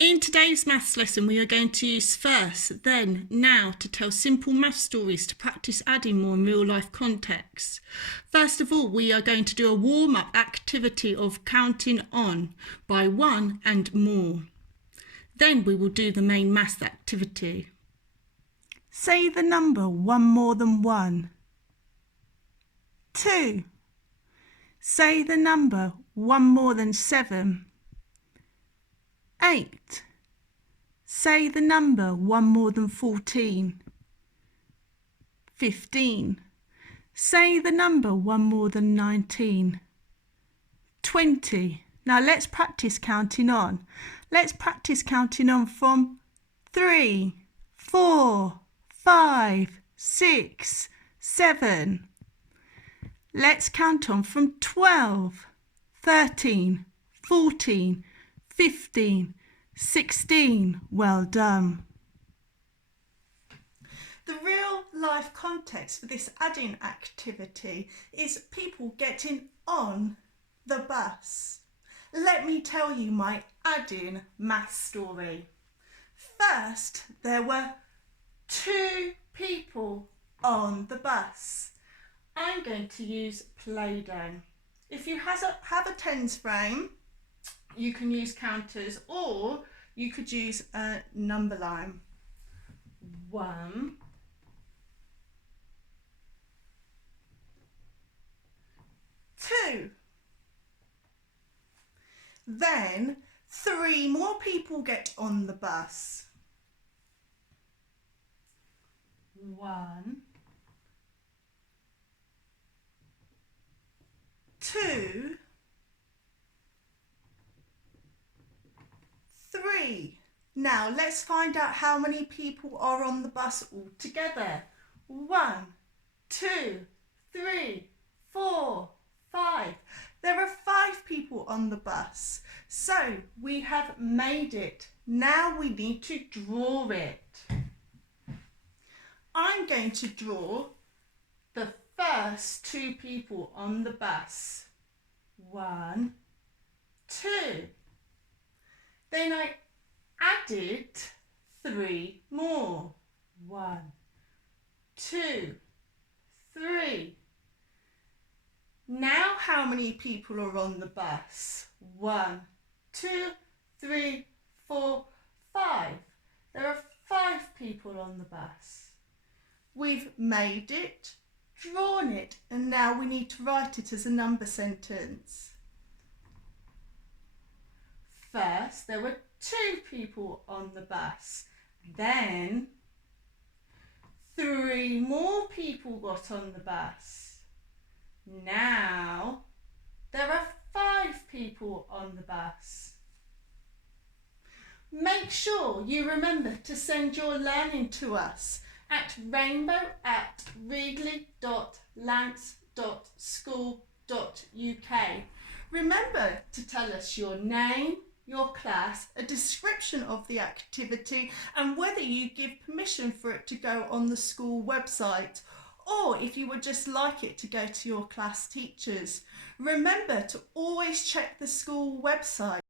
In today's maths lesson, we are going to use first, then, now to tell simple math stories to practice adding more in real life contexts. First of all, we are going to do a warm-up activity of counting on by one and more. Then we will do the main maths activity. Say the number 1 more than 1. 2. Say the number 1 more than 7. 8. Say the number 1 more than 14. 15. Say the number 1 more than 19. 20. Now let's practice counting on. Let's practice counting on from 3, 4, 5, 6, 7. Let's count on from 12, 13, 14, 15, 16. Well done. The real life context for this adding activity is people getting on the bus. Let me tell you my adding math story. First, there were 2 people on the bus. I'm going to use Play-Doh. If you have a tens frame, you can use counters, or you could use a number line. 1, 2. Then 3 more people get on the bus. 1, 2, 3. Now let's find out how many people are on the bus all together. 1, 2, 3, 4, 5. There are 5 people on the bus. So we have made it. Now we need to draw it. I'm going to draw the first 2 people on the bus. 1, 2. Then I added 3 more. 1, 2, 3. Now how many people are on the bus? 1, 2, 3, 4, 5. There are 5 people on the bus. We've made it, drawn it, and now we need to write it as a number sentence. First, there were 2 people on the bus. Then 3 more people got on the bus. Now there are 5 people on the bus. Make sure you remember to send your learning to us at rainbow@readly.lance.school.uk. Remember to tell us your name, your class, a description of the activity, and whether you give permission for it to go on the school website, or if you would just like it to go to your class teachers. Remember to always check the school website.